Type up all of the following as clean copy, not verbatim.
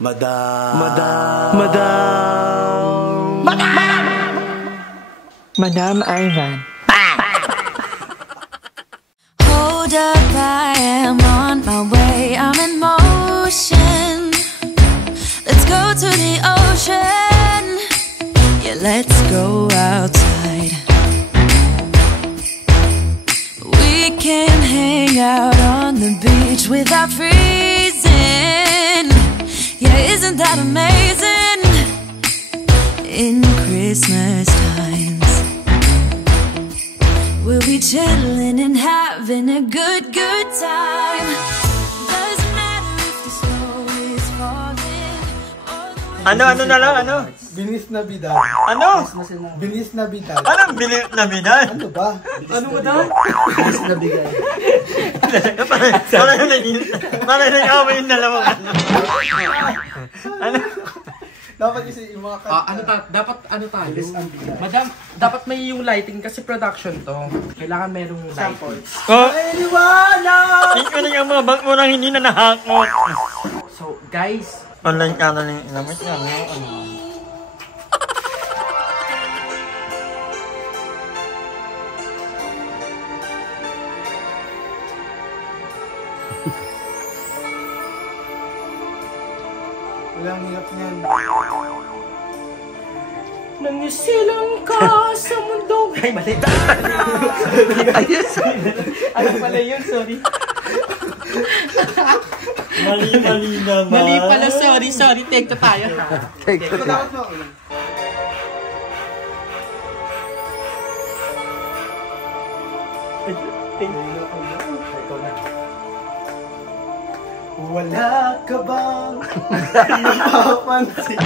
Madam Ivan. Hold up, I am on my way, I'm in motion. Let's go to the ocean. Yeah, let's go outside. We can hang out on the beach without freezing. Yeah, isn't that amazing? In Christmas times, we'll be chilling and having a good time. Doesn't matter if the snow is falling or the Ano? Binis na bidal. Ano? Binis na bidal. Anong bilis na binan? Ano ba? Ano ba daw? Binis na bigay. Parang nag-away yung dalawang ano. Ano? Dapat kasi yung mga Dapat ano tayo? Madam, dapat may yung lighting kasi production to. Kailangan merong lighting. Oh, Ay, liwana! ikaw na yung mga bang murang hindi na nahakot. So, guys, Online ka na lang ilamit nga. Walang hirap niyan. nangisilang ka sa mundo. Ay, mali. Ayun. Ano pala yun? Sorry. Mali naman. Mali pala, sorry. Take to tayo. Take to tayo. Wala ka bang napapansin?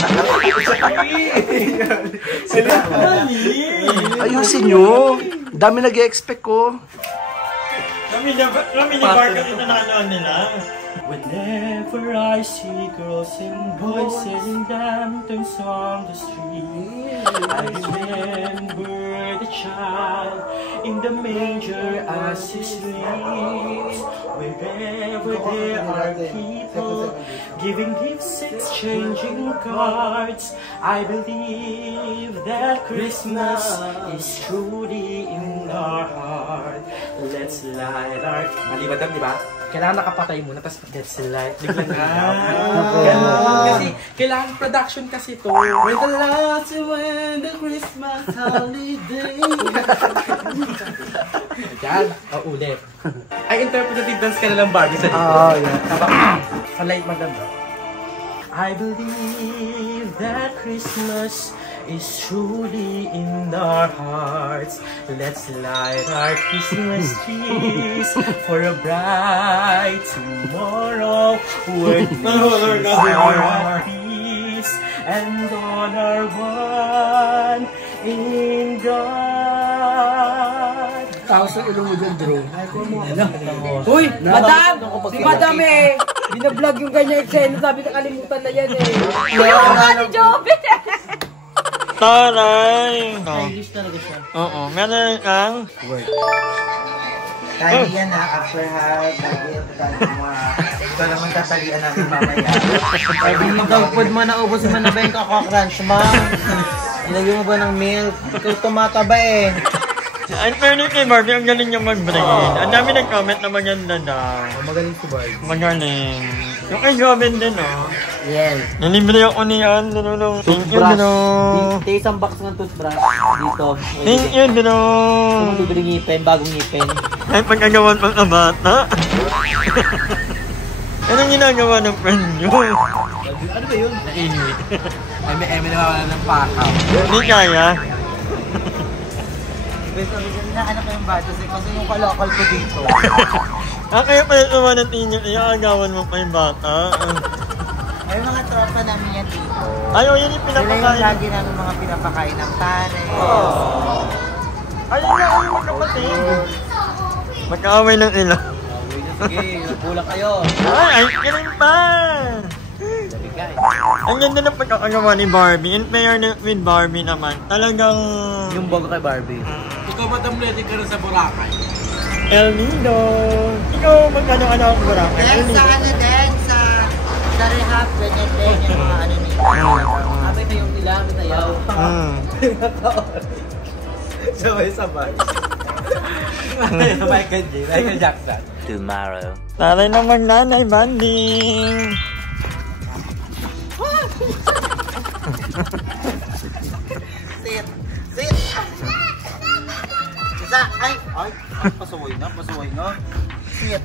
Ayusin nyo. Dami nag-e-expect ko. Kami ni Barker yung nananood nila. Whenever I see girls and boys selling lanterns on the street, I remember the child in the manger as he sleeps. Wherever there are people giving gifts, exchanging cards, I believe that Christmas is truly in our heart. Let's light our... Mali ba di ba? Kailangan nakapatay muna, tapos let's light. Biglang ganun. Kasi, kailangan production kasi to. When the last when the Christmas holiday. Yan. Ulit. Ay, interpretative dance ka na lang, Barbie, sa dito. Yeah. Sa light maganda. I believe that Christmas is truly in our hearts. Let's light our Christmas trees for a bright tomorrow. Where peace our peace and all are one in God. Tapos ang ilong mo dyan, Drew. Uy, madam! Si madam eh! Binablog yung ganyan eksena. Sabi nakalimutan na yan eh. Yung nga ni Joby! Taray! English talaga siya. Oo, meron kang Kaya yan na, after half, ito naman tatalian natin mamaya. Sabi mo daw, food mo na ubos mo na ba yung kaka-crunch mo? Ilagay mo ba ng milk? Ikaw tumataba eh. Ang fairness kay Barbie, ang galing niyang mag-brain. Ang dami nag-comment na maganda daw. Magaling si Barbie. Magaling. Yung kay Joven din, oh. Yes. Nalibre ako niyan. Thank you, Dino. Tayo isang box ng toothbrush dito. Thank you, Dino. Kung bibili ngipin, bagong ngipin. Ay, pagkagawan pang kabata. Anong ginagawa ng friend nyo? Ano ba yun? Nainit. Ay, may eme na wala ng pakaw. Hindi kaya. Sabi ko na, anak ko yung bata kasi yung kalokal ko dito. Kaya pala tumanatin nyo. Agawan mo pa yung bata. Ay, mga tropa namin yan dito. Ayaw, yan yung Sila pinapakain. yung lagi namin mga pinapakain ng pare. Ayun na, ayun yung kapatid. Magkaaway ng ila. Sige, nagpula kayo. Ay, ganun pa. Ang ganda ng pagkakagawa ni Barbie. In fairness with Barbie naman, talagang... Yung bago kay Barbie. Ikaw Madam Lady ka rin sa Boracay. El Nido. Ikaw magkano-ano ang Boracay? Then sa ano din, sa Sa rehab, ganyan din yung mga ano nila. Kami na yung nila, matayaw. Sabay-sabay. Michael Jackson. Tomorrow. Taray naman nanay, banding! Sit! Sit! Isa! Ay! Ay! Pasuway na, pasuway na. Sit!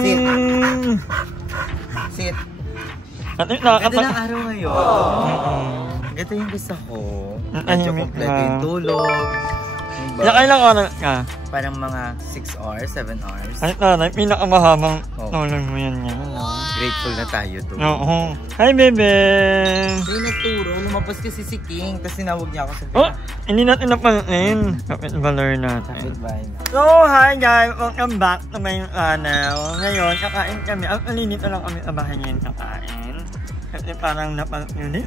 Sit! Sit! At Ganda ng araw ngayon. Ito yung gusto ko. Medyo kompleto yung tulog. Nakailang oras ka? Parang mga 6 hours, 7 hours. Ay, taray, pinakamahabang tulog mo yan ngayon. Grateful na tayo doon. Oo. Hi, bebe! Hindi nagturo, lumabas kasi si King, tapos sinawag niya ako sa Oh! Hindi natin napansin. Kapit valor natin. Goodbye. So, hi guys! Welcome back to my channel. Ngayon, kakain kami. Actually, dito lang kami sa bahay ngayon kakain. Kasi parang napansin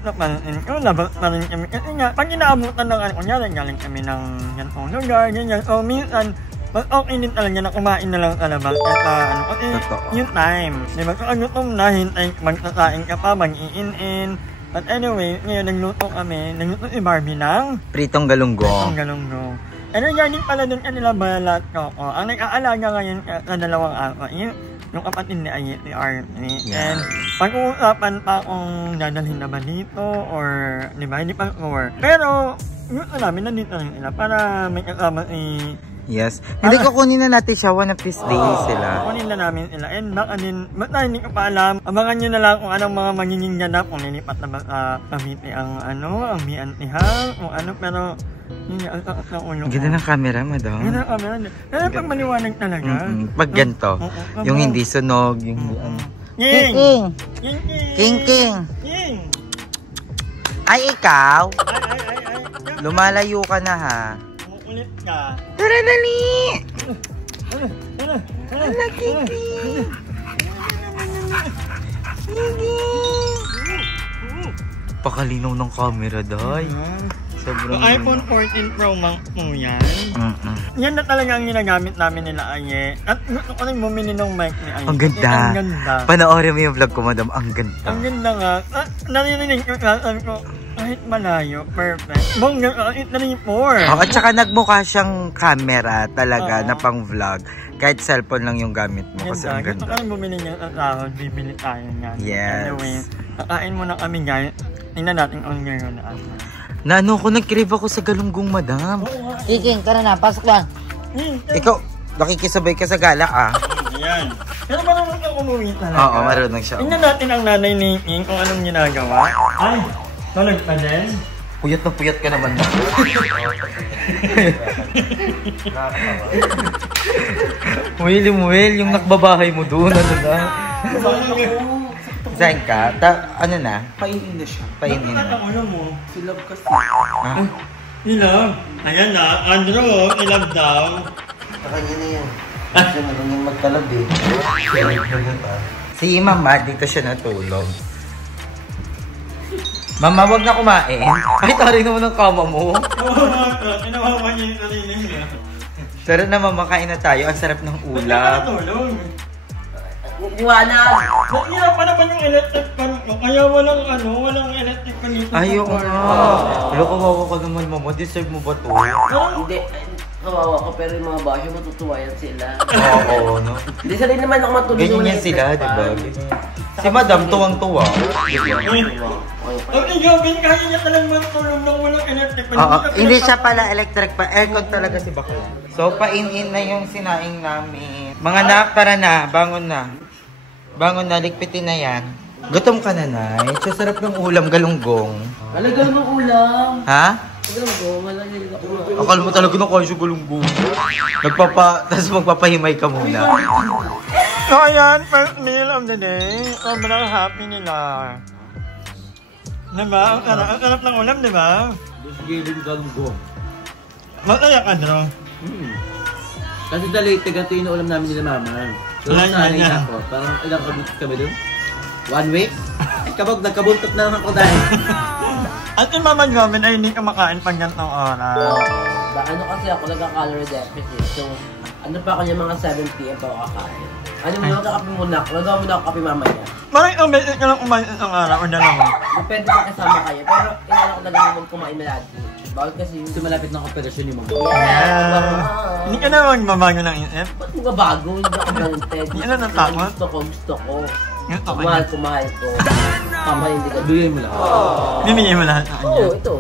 ko, labas pa rin kami. Kasi nga, pag inaabutan ng ano, kunyari, galing kami ng ganitong lugar, ganyan. So, minsan, pag okay din talaga na kumain na lang sa labas. At kasi yung time. Diba? So, ang gutom na, hintay, magsasain ka pa, mag-iin-in. But anyway, ngayon nagluto kami. Nagluto si Barbie ng Pritong galunggong. Pritong galunggong. And regarding pala dun kanila balat ko, ang nag-aalaga ngayon sa dalawang ako, yung kapatid ni Ayet, ni Arnie. Yeah. And pag-uusapan pa kung dadalhin na ba dito or, di ba, hindi pa sure. Pero, gusto namin nandito rin sila para may kasama Yes. Hindi ko kunin na natin siya. One of these days sila. Kunin na namin sila. And baka din, basta hindi ko pa alam. Abangan nyo na lang kung anong mga magiging ganap. Kung nilipat na ba Cavite ang ang Miantihang, kung ano. Pero, yun yung ang ng ulo ko. Ganda ng camera, madam. Ganda ng camera. Pero pag maliwanag talaga. Pag ganito. Yung hindi sunog. Yung Ying! King! Ying! King! King! Ying! Ay, ikaw? Ay! Lumalayo ka na, ha? Ulit ka. Tara, dali! Hala, Kiki! Pakalinaw ng camera, day. Sobrang iPhone 14 Pro Max po yan. Yan na talaga ang ginagamit namin nila, Aye. At gusto ko rin bumili ng mic ni Aye. Ang ganda. Ang ganda. Panoorin mo yung vlog ko, madam. Ang ganda. Ang ganda nga. Naririnig ko, sabi ko, kahit malayo, perfect. Bongga, kahit na-report. Oh, at saka nagmukha siyang camera talaga na pang vlog. Kahit cellphone lang yung gamit mo kasi ang Gusto ko ganda. rin bumili niya sa sahod, bibili tayo niyan. Yes. Anyway, kakain muna kami guys. Tingnan natin kung ngayon na ano. Nano ko, nag-crave ako sa galunggong, madam. Kiking, tara na, pasok lang. Ikaw, nakikisabay ka sa gala, ah. Ayan. Pero marunong ka umuwi talaga. Oo, marunong siya. Tingnan natin ang nanay ni King kung anong ginagawa. Ay, tulog pa din. Puyat na puyat ka naman na. Will, yung nakbabahay mo doon, ano na? Saan ka? Ano na? Painin na siya. Painin na. Ang ulo mo. Si Love kasi. Ah? Ilab. Ayan na, Andrew, ilab daw. Sa kanya na yan. Siya marunong magtalab eh. Si Mama, dito siya natulog. Mama, wag na kumain. Ay, tarin naman ang kama mo. Inawawa niya yung sarili niya. Tara na, Mama, kain na tayo. Ang sarap ng ulam. Natulog. Liwanag! Hirap pa naman yung electric pan ko. Kaya walang walang electric pan dito. Ayaw nga. Wala, kawawa ka naman, Mama. Deserve mo ba to? Hindi. Kawawa ko pero yung mga basyo matutuwa yan sila. Oo, no? Hindi sa rin naman ako matulog. Ganyan yan sila, diba? Si Madam, tuwang-tuwa. Okay, Jobin, kaya niya talagang matulog nang walang electric pan. Oo, hindi siya pala electric pa. Aircon talaga si Bakla. So, pain-in na yung sinaing namin. Mga anak, tara na. Bangon na. Bangon na, ligpitin na yan. Gutom ka na, Nay. So, sarap ng ulam, galunggong. Alagal mo ulam. Ha? Galunggong, alagal ako. Akala mo talaga na kasyo galunggong. Tapos magpapahimay ka muna. So, ayan, first meal of the day. Sobrang happy nila. Diba? Ang sarap ng ulam, diba? Gilid galunggong. Masaya ka, Drew. Kasi dali, ito yung ulam namin nila mama. So, sanay na ako. Parang ilang kabuntot kami dun? 1 week? Kabog, nagkabuntot na ako dahil. At yung Mama Jobin ay hindi ka makain pag gantong oras. Ano kasi ako nagka-calorie deficit. So, Ano pa ako yung mga 7 PM pa ako kakain. Ano mo, magkakape muna ako. Magawa muna ako kape mamaya. Bakit ang beses ka lang kumain isang araw o dalawa? Depende pa kasama kayo. Pero inala ko talaga huwag kumain na lagi. Bawal kasi yung... Ito malapit ng operasyon ni Mama. Hindi ka na magbabago ng isip? Ba't mo bago? Hindi ako ganted. Hindi ka na natakot? Gusto ko. Gusto ko Mahal niya. ko. Tama hindi ka. Bigay mo lang. Bibigay mo lahat sa kanya. Oo, ito.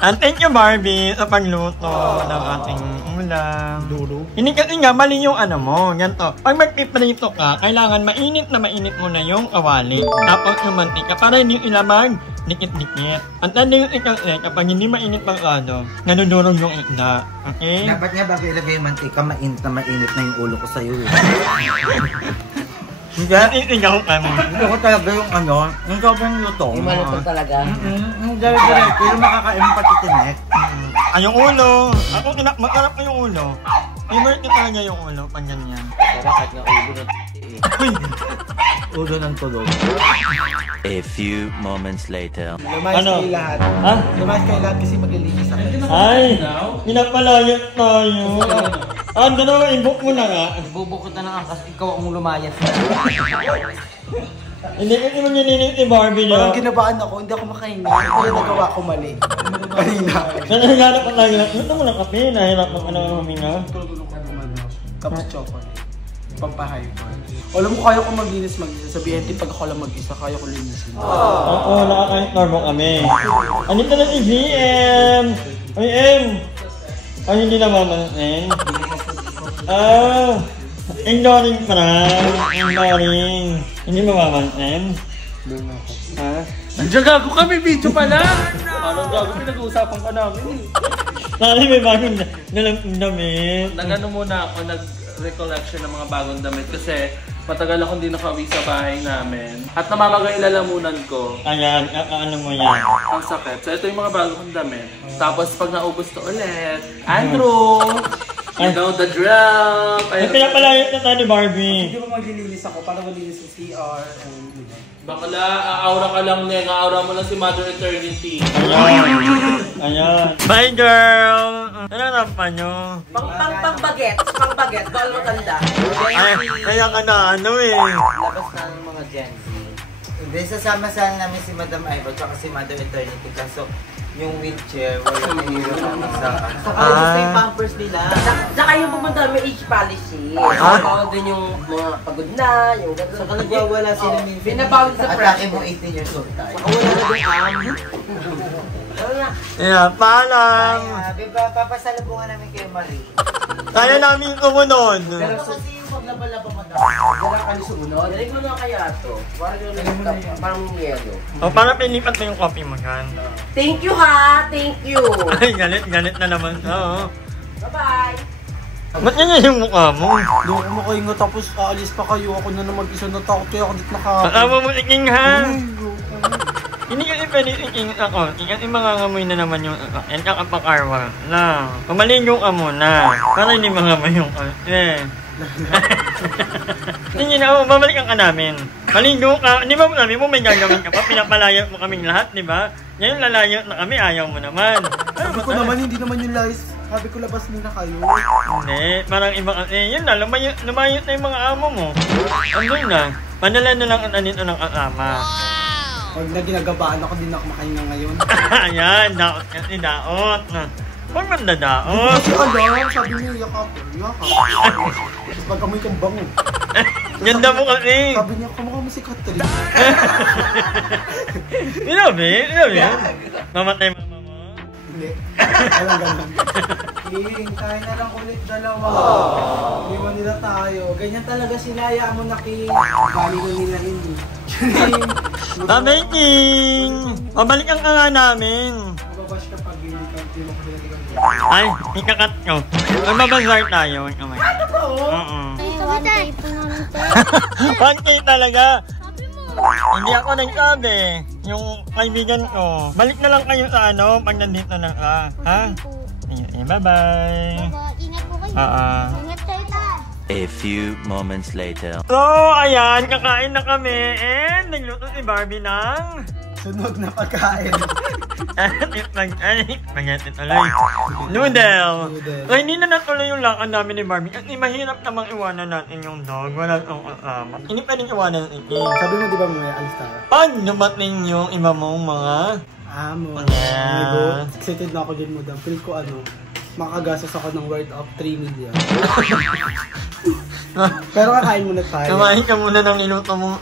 And thank you Barbie sa pagluto ng ating ulam. Hindi kasi nga mali yung ano mo, ganito. Pag magpiprito ka, kailangan mainit na mainit mo na yung kawali. Tapos yung mantika para hindi ilamag, dikit-dikit. Ang tanda yung ikasi, kapag hindi mainit pang ano, nanudurog yung isda. Okay? Dapat nga bago ilagay yung mantika, mainit na yung ulo ko sa'yo. Ikaw ka mo. Hindi ko talaga yung ano, yung sobrang lutong. Yung malutong talaga. Yung dire-diretso, yung makakain mo pati tinik. Ay, yung ulo. Ako, masarap ko yung ulo. Favorite ko talaga yung ulo, pag ganyan. Tara, kahit nga ulo na Uy! Ulo ng tulog. A few moments later. Lumayas Ano? kayo lahat. Ha? Lumayas kayo lahat kasi maglilinis ako. Ay! Pinapalayat tayo. Ano na, i-book mo na nga. Bubukod na lang kasi ikaw ang lumayas. Hindi kasi mo nilinis si Barbie Parang niya. kinabaan ako, hindi ako makahinga. Kaya nagawa ko mali. Kanina. Nanahanap ka tayo. Gusto mo ng kape? Nahirap ka na huminga. Tapos chocolate. Pampahay ko. Alam mo, kaya ko maglinis mag-isa. Sa BNT, pag ako lang mag-isa, kaya ko linisin. Oo, nakaka-normo kami. Anito na si GM! Ay, M! Ay, hindi na mamasin. Ignoring prank. Ignoring. Hindi mamamansin. Ha? Nandiyan gago kami, video pala! Parang gago, pinag-uusapan ka namin eh. Sana may bagong damit. Nag-ano muna ako, nag-recollection ng mga bagong damit kasi matagal akong hindi nakauwi sa bahay namin. At namamagay lalamunan ko. Ayan, ano mo yan? Ang sakit. So ito yung mga bagong damit. Tapos pag naubos to ulit, Andrew! You know the drill! Ay, pinapalayot na tayo ni Barbie. Hindi mo maglilinis ako para malinis yung CR. Bakla, aaura ka lang, Neng. Aaura mo lang si Mother Eternity. Ayan. Ayan. Bye, girl! Ano pa nyo? Pang-baget. Pang-baget. Bawal matanda. Ay, kaya ka na ano eh. Labas na ng mga Gen Z. Hindi, sasama sana namin si Madam Ivo at si Mother Eternity. Kaso yung wheelchair, wala na hero kami sa saka gusto yung pampers nila. Saka yung pumunta may age policy. Bawal din yung mga pagod na, yung gano'n. Saka nagwawala sila minsan. Binabawal sa Atake mo 18 years old tayo. Saka wala na yung Yeah, paalam. Papasalubungan namin kayo, Marie. Kaya namin kumunod. Pero kasi yung paglaba-laba mo daw. Wala ka ni sumunod. Dalig mo na kaya to. Parang yelo. O, para pinipat mo yung coffee mo kan. Thank you ha! Thank you! Ay, galit na naman. Oo. Bye-bye! Ba't ganyan yung mukha mo? Doon ako makahinga tapos aalis pa kayo. Ako na mag-isa natakot kaya ako dito nakakapit. Kasama mo si King ha? Hindi kasi pwede si King ako. Kasi mangangamoy na naman yung yan kakapakarwa. Na, pamaligo ka muna. Para hindi mangamoy yung kasi. Hindi na, babalikan ka namin. Maligo ka. Di ba sabi mo may gagawin ka pa? Pinapalayo mo kaming lahat, di ba? Ngayon lalayo na kami, ayaw mo naman. Ano Sabi ko naman, hindi naman yung lies. Sabi ko labas nila kayo. Hindi, parang ibang yun na, lumayo na yung mga amo mo. Andun na. Padala na lang ang anito ng kasama. Pag na ginagabaan ako, din ako makahinga ngayon. Ayan, daot kasi daot. Huwag man dadaot. Kasi alam, sabi niyo, yakap. Tapos pag amoy kang bango. Ganda mo kasi. Sabi niya, kamukha mo si Catherine. Inabi. Mamatay mama mo. Hindi. Walang ganun. King, tayo na lang ulit dalawa. Iwan nila tayo. Ganyan talaga sila, hayaan mo na King. Galing na nila hindi. Babay King! Pabalikan ka nga namin. Mababash ka pag hindi mo ko pinalikan. Ay, ikakat ko. Magbabazar tayo. Kamay. Oo. Pagkay talaga. Hindi ako nagsabi. Yung kaibigan ko. Balik na lang kayo sa ano pag nandito na ka. Ha? Bye-bye. Ingat po kayo. Ingat kayo ta. A few moments later. So, ayan, kakain na kami. And nagluto si Barbie ng Sunog na pagkain. Spaghetti tuloy. Noodle. Ay, hindi na natuloy yung lakad namin ni Barbie. At mahirap namang iwanan natin yung dog. Wala itong kasama. Hindi pa rin iwanan ng ikin. Sabi mo di ba may alis tayo? Pag dumating yung iba mong mga... Amo. Yeah. Excited na ako din mo daw. Feel ko makagastos ako ng worth of 3 million. Pero kakain muna tayo. Kumain ka muna ng niluto mong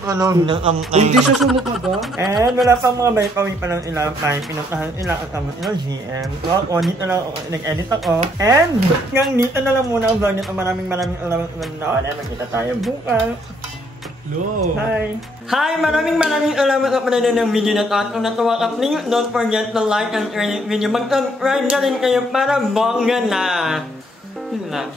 Hindi siya sunod na ba? And wala pang mga bayi-pawi pa lang ilang time. Pinuntahan ila at tama ilo GM. So ako, dito lang ako, nag-edit ako. And hanggang dito na lang muna ang vlog nito. Maraming alamat na. Magkita tayo bukas. Hello! Hi! Hi! Maraming salamat sa panonood ng video na ito. At kung natuwa ka, please don't forget to like and share this video. Mag-subscribe na rin kayo para bongga na! Yun lang.